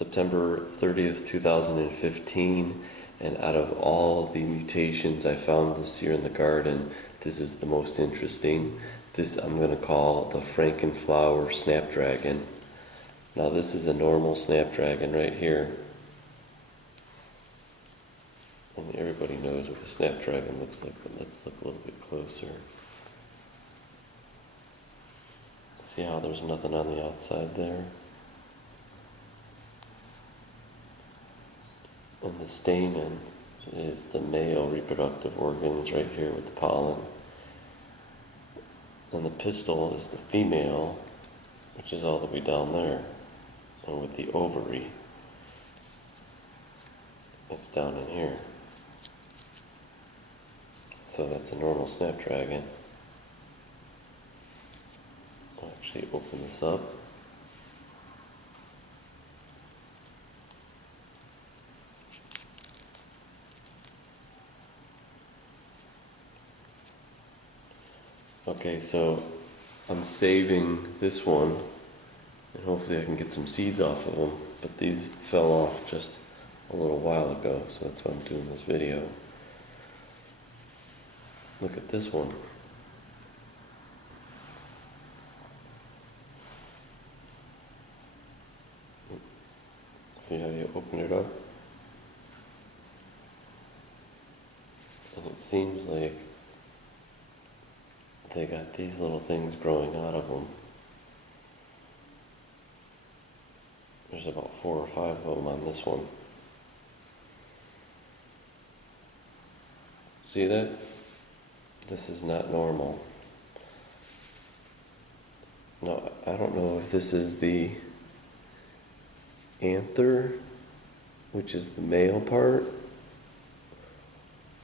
September 30th, 2015, and out of all the mutations I found this year in the garden, this is the most interesting. This I'm going to call the Frankenflower Snapdragon. Now this is a normal Snapdragon right here. And everybody knows what a Snapdragon looks like, but let's look a little bit closer. See how there's nothing on the outside there? And the stamen is the male reproductive organs right here with the pollen. And the pistil is the female, which is all the way down there. And with the ovary, it's down in here. So that's a normal Snapdragon. I'll actually open this up. Okay, so I'm saving this one, and hopefully I can get some seeds off of them, but these fell off just a little while ago, so that's why I'm doing this video. Look at this one. See how you open it up? And it seems like they got these little things growing out of them. There's about 4 or 5 of them on this one. See that? This is not normal. Now, I don't know if this is the anther, which is the male part,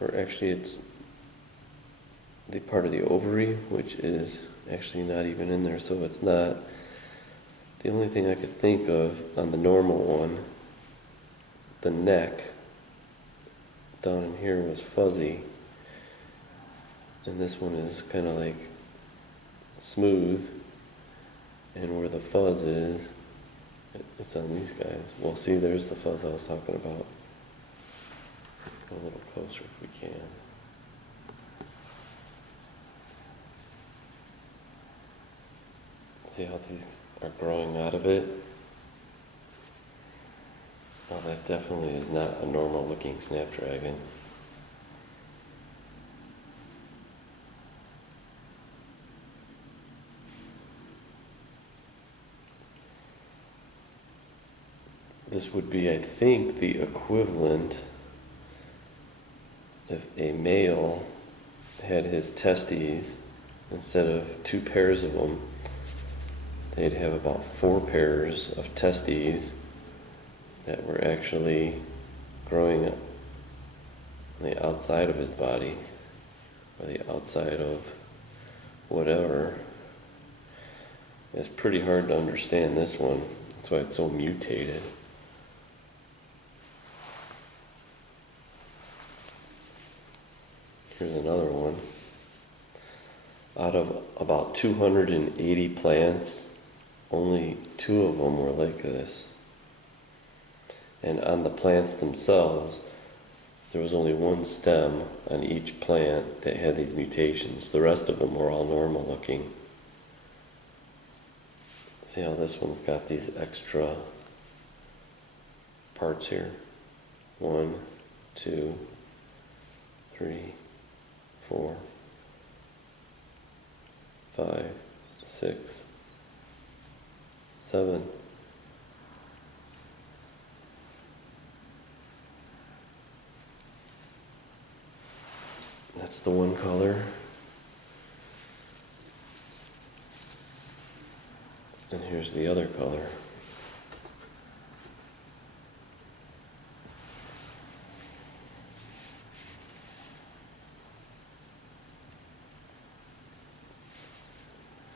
or actually it's the part of the ovary, which is actually not even in there, so it's not. The only thing I could think of on the normal one, the neck down in here was fuzzy, and this one is kind of like smooth, and where the fuzz is, it's on these guys. Well, see, there's the fuzz I was talking about. Go a little closer if we can. See how these are growing out of it? Well, that definitely is not a normal looking Snapdragon. This would be, I think, the equivalent if a male had his testes, instead of 2 pairs of them, they'd have about 4 pairs of testes that were actually growing on the outside of his body, or the outside of whatever. It's pretty hard to understand this one. That's why it's so mutated. Here's another one. Out of about 280 plants, only 2 of them were like this. And on the plants themselves, there was only 1 stem on each plant that had these mutations. The rest of them were all normal looking. See how this one's got these extra parts here? 1, 2, 3, 4, 5, 6, 7. That's the one color. And here's the other color.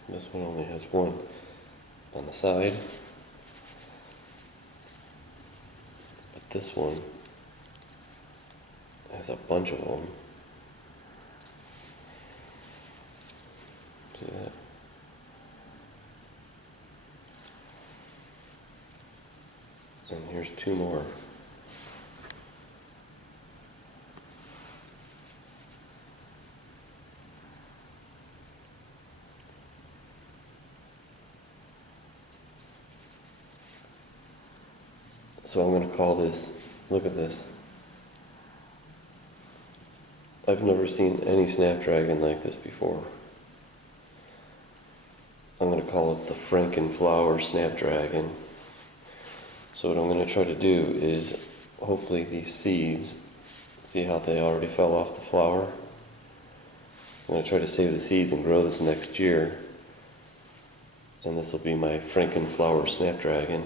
This one only has 1 on the side, but this one has a bunch of them. See that? And here's two more. So I'm going to call this, look at this. I've never seen any Snapdragon like this before. I'm going to call it the Frankenflower Snapdragon. So what I'm going to try to do is, hopefully these seeds, see how they already fell off the flower? I'm going to try to save the seeds and grow this next year. And this will be my Frankenflower Snapdragon.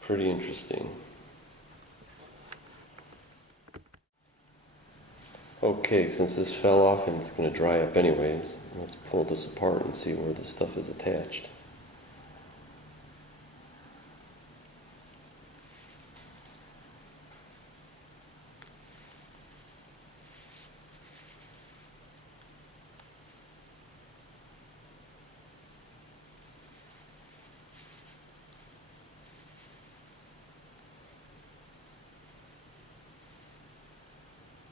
Pretty interesting. Okay, since this fell off and it's going to dry up anyways, let's pull this apart and see where the stuff is attached.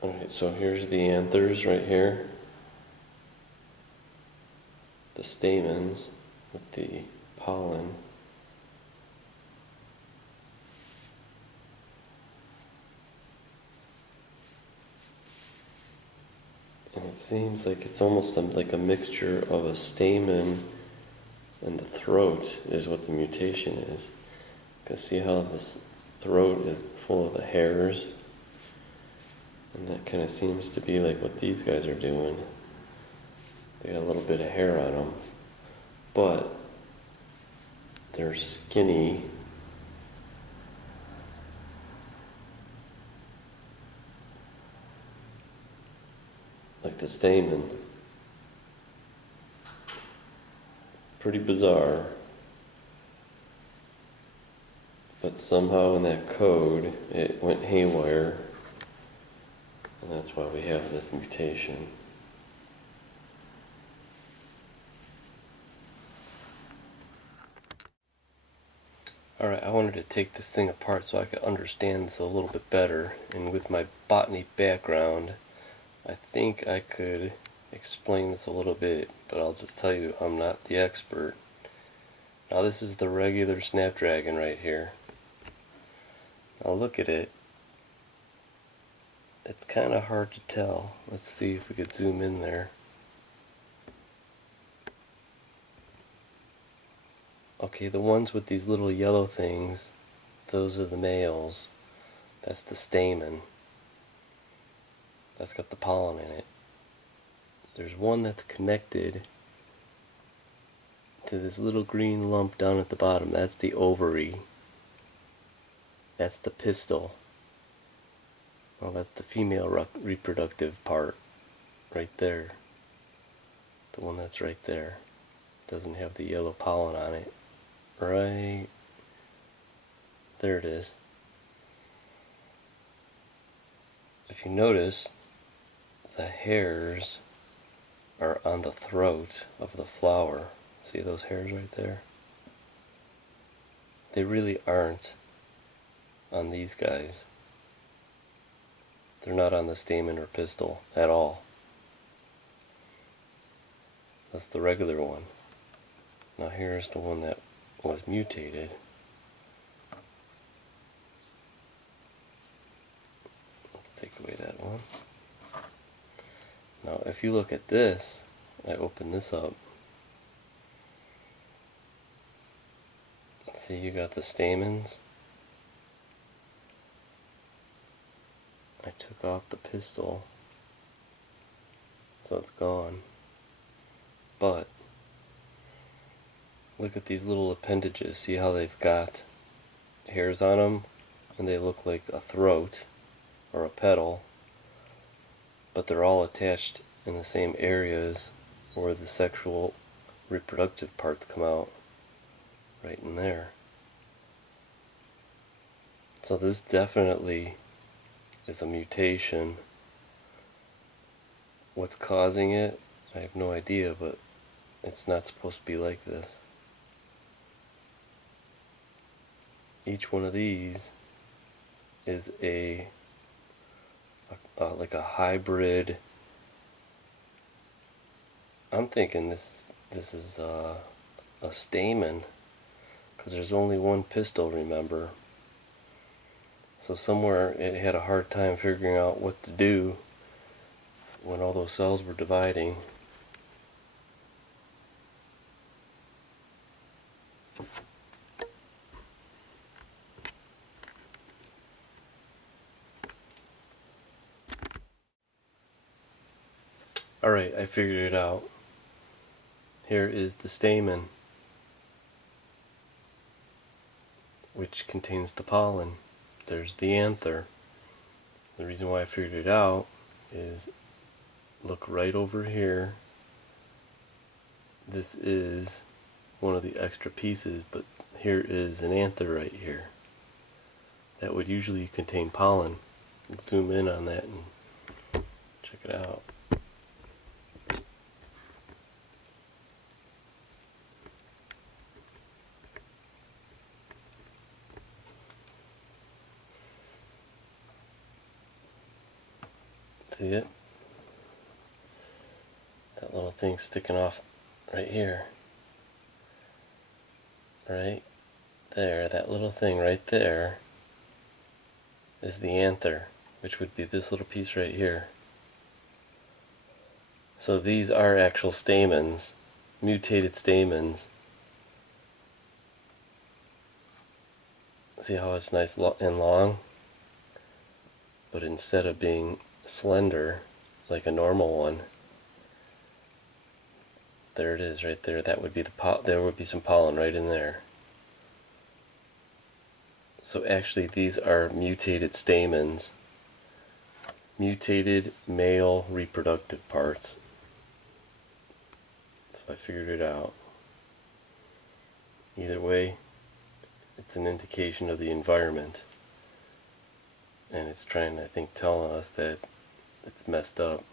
Alright, so here's the anthers right here. The stamens with the pollen. And it seems like it's almost like a mixture of a stamen and the throat is what the mutation is. Because see how this throat is full of the hairs? And that kind of seems to be like what these guys are doing. They got a little bit of hair on them, but they're skinny. Like the stamen. Pretty bizarre. But somehow in that code, it went haywire. And that's why we have this mutation. Alright, I wanted to take this thing apart so I could understand this a little bit better. And with my botany background, I think I could explain this a little bit, but I'll just tell you I'm not the expert. Now this is the regular Snapdragon right here. Now look at it. It's kind of hard to tell. Let's see if we could zoom in there. Okay, the ones with these little yellow things, those are the males. That's the stamen. That's got the pollen in it. There's one that's connected to this little green lump down at the bottom. That's the ovary. That's the pistil. Well, that's the female reproductive part right there. The one that's right there. Doesn't have the yellow pollen on it. Right there it is. If you notice, the hairs are on the throat of the flower. See those hairs right there? They really aren't on these guys. They're not on the stamen or pistil at all. That's the regular one. Now here's the one that was mutated. Let's take away that one. Now if you look at this, I open this up. See, you got the stamens. I took off the pistil, so it's gone. But look at these little appendages. See how they've got hairs on them, and they look like a throat or a petal, but they're all attached in the same areas where the sexual reproductive parts come out, right in there. So this definitely is a mutation. What's causing it, I have no idea, but it's not supposed to be like this. each one of these is like a hybrid. I'm thinking this is a stamen, because there's only one pistil, remember? So somewhere it had a hard time figuring out what to do when all those cells were dividing. Alright, I figured it out. Here is the stamen, which contains the pollen. There's the anther. The reason why I figured it out is, look right over here. This is one of the extra pieces, but here is an anther right here. That would usually contain pollen. Let's zoom in on that and check it out. See it? That little thing sticking off right here. Right there, that little thing right there is the anther, which would be this little piece right here. So these are actual stamens, mutated stamens. See how it's nice and long? But instead of being slender like a normal one, there it is right there. That would be there would be some pollen right in there. So actually these are mutated stamens, mutated male reproductive parts. So I figured it out. Either way, it's an indication of the environment, and it's trying, I think, telling us that it's messed up.